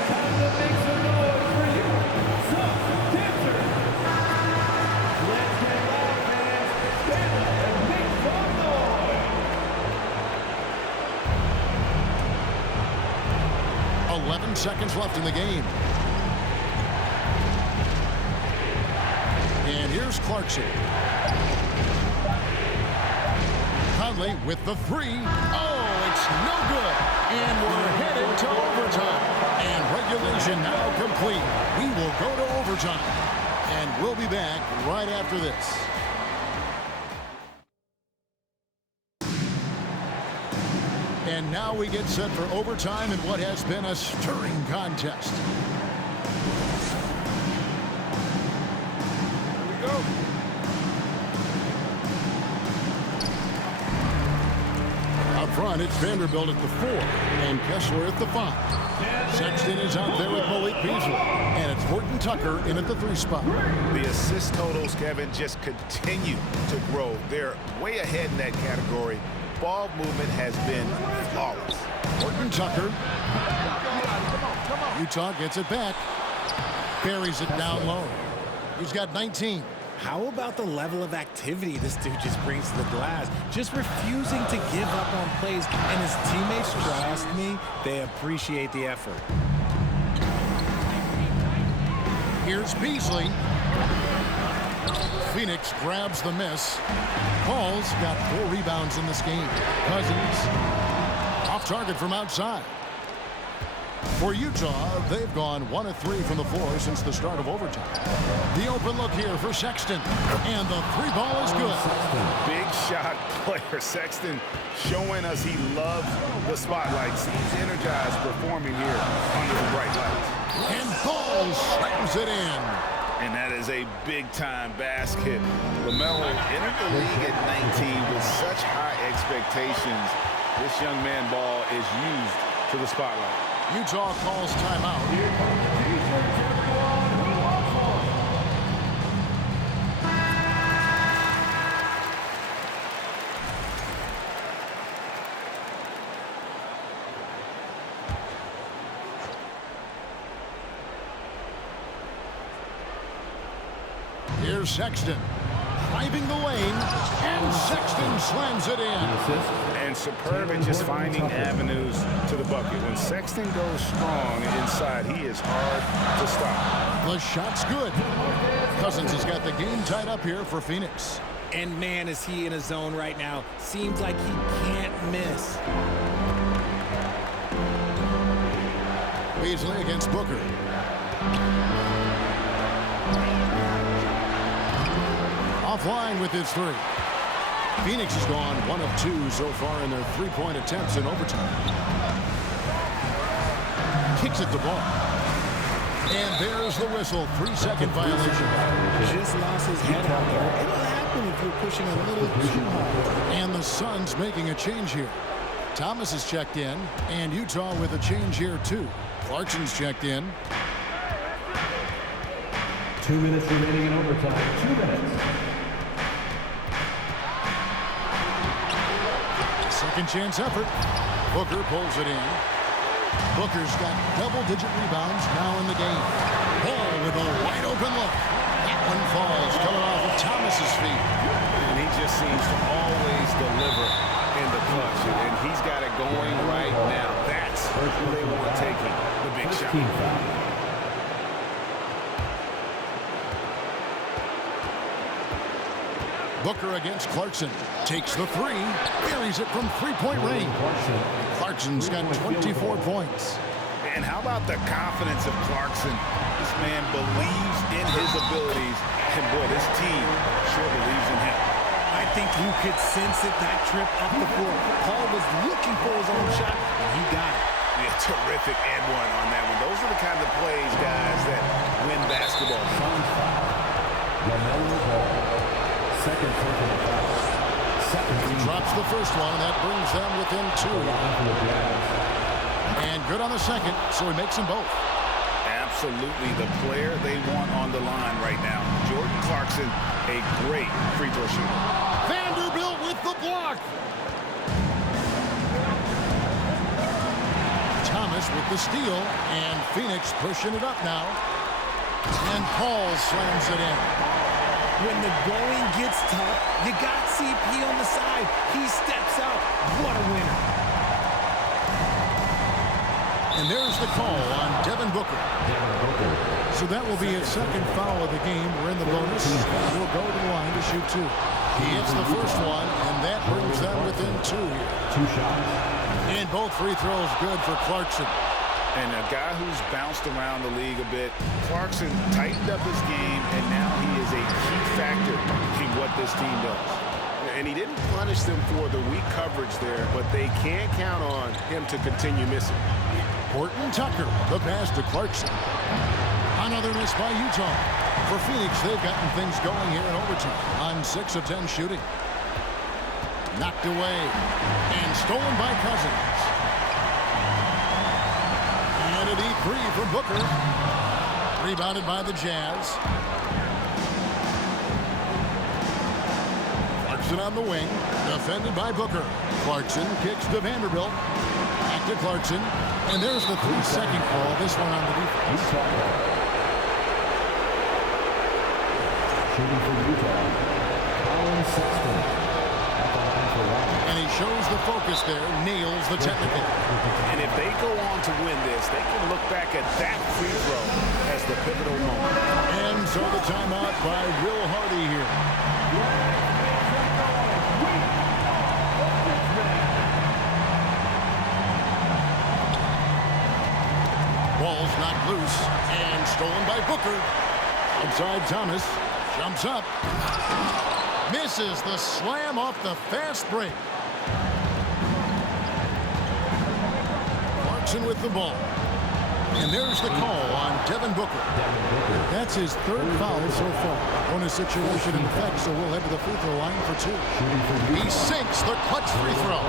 Time to make some noise for you. Some dancers. Let's get loud, fans. Stand up and make some noise. 11 seconds left in the game. And here's Clarkson. Conley with the 3. Oh, it's no good. And we're headed to overtime. And regulation now complete. We will go to overtime. And we'll be back right after this. And now we get set for overtime in what has been a stirring contest. Here we go. Up front, it's Vanderbilt at the 4 and Kessler at the 5. Sexton is out there with Malik Beasley. And it's Horton-Tucker in at the 3 spot. The assist totals, Kevin, just continue to grow. They're way ahead in that category. Ball movement has been flawless. Horton-Tucker. Utah gets it back. Buries it down low. He's got 19. How about the level of activity this dude just brings to the glass? Just refusing to give up on plays. And his teammates, trust me, they appreciate the effort. Here's Beasley. Phoenix grabs the miss. Paul's got 4 rebounds in this game. Cousins off target from outside. For Utah, they've gone 1 of 3 from the floor since the start of overtime. The open look here for Sexton. And the 3 ball is good. Big shot player. Sexton showing us he loves the spotlight. Seems energized performing here under the bright lights. And Paul slams it in. And that is a big-time basket. LaMelo entered the league at 19 with such high expectations. This young man ball is used to the spotlight. Utah calls timeout. Here's Sexton, driving the lane, and Sexton slams it in. And superb at just finding avenues to the bucket. When Sexton goes strong inside, he is hard to stop. The shot's good. Cousins has got the game tied up here for Phoenix. And man, is he in a zone right now. Seems like he can't miss. Beasley against Booker. Offline with his three. Phoenix has gone 1 of 2 so far in their three-point attempts in overtime. Kicks at the ball. And there's the whistle. 3-second violation. Just lost his head out there. It'll happen if you're pushing a little too hard. And the Suns making a change here. Thomas is checked in, and Utah with a change here too. Clarkson's checked in. 2 minutes remaining in overtime. 2 minutes. Second chance effort. Booker pulls it in. Booker's got double-digit rebounds now in the game. Ball with a wide open look. That one falls, coming off of Thomas's feet. And he just seems to always deliver in the clutch. And he's got it going right now. That's who they want taking the big shot. Booker against Clarkson. Takes the three. Buries it from three-point range. Clarkson's got 24 points. And how about the confidence of Clarkson? This man believes in his abilities. And boy, this team sure believes in him. I think you could sense it that trip up the floor. Paul was looking for his own shot, and he got it. Yeah, terrific and one on that one. Those are the kind of plays, guys, that win basketball. Second personal foul. He drops the first one, and that brings them within 2. And good on the second, so he makes them both. Absolutely the player they want on the line right now. Jordan Clarkson, a great free throw shooter. Vanderbilt with the block. Thomas with the steal, and Phoenix pushing it up now. And Paul slams it in. When the going gets tough, you got CP on the side. He steps up. What a winner. And there's the call on Devin Booker. So that will be his second foul of the game. We're in the bonus. He'll go to the line to shoot 2. He hits the first one, and that brings them within 2 here. 2 shots. And both free throws good for Clarkson. And a guy who's bounced around the league a bit, Clarkson tightened up his game, and now he is a key factor in what this team does. And he didn't punish them for the weak coverage there, but they can't count on him to continue missing. Horton Tucker, the pass to Clarkson. Another miss by Utah. For Phoenix, they've gotten things going here in overtime on 6 of 10 shooting. Knocked away and stolen by Cousins. And a deep three for Booker. Rebounded by the Jazz. Clarkson on the wing. Defended by Booker. Clarkson kicks to Vanderbilt. Back to Clarkson. And there's the 3-second call. This one on the defense. Shooting for Utah. Colin Sexton. And he shows the focus there. Nails the technical. And if they go on to win this, they can look back at that free throw as the pivotal moment. And so the timeout by Will Hardy here. Ball's knocked loose and stolen by Booker. Outside Thomas. Jumps up. Misses the slam off the fast break. Clarkson with the ball. And there's the call on Devin Booker. That's his third foul so far. Bonus situation in effect, so we'll head to the free throw line for 2. He sinks the clutch free throw.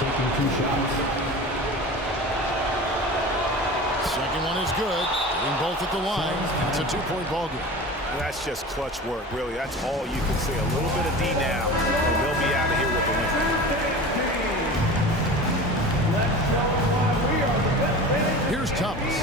Taking 2 shots. Second one is good. Getting both at the line. It's a 2-point ball game. That's just clutch work, really. That's all you can say. A little bit of D now, and they'll be out of here with the win. Here's Thomas.